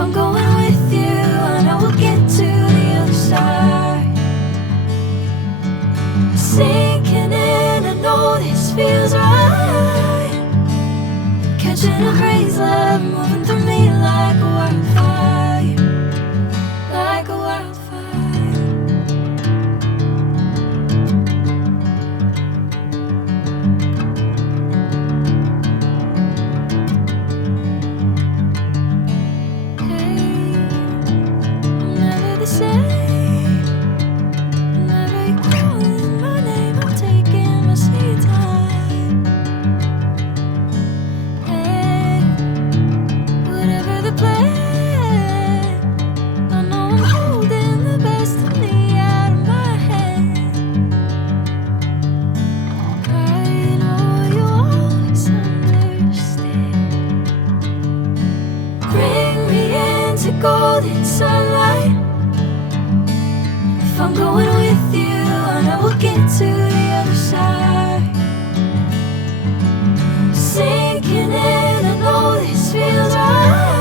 I'm going with you, I know we'll get to the other side. Sinking in, I know this feels right. Catching a crazy love, moving through me like a wildfire, like a wildfire. Golden sunlight. If I'm going with you, I know we'll get to the other side. Sinking in, I know this feels right.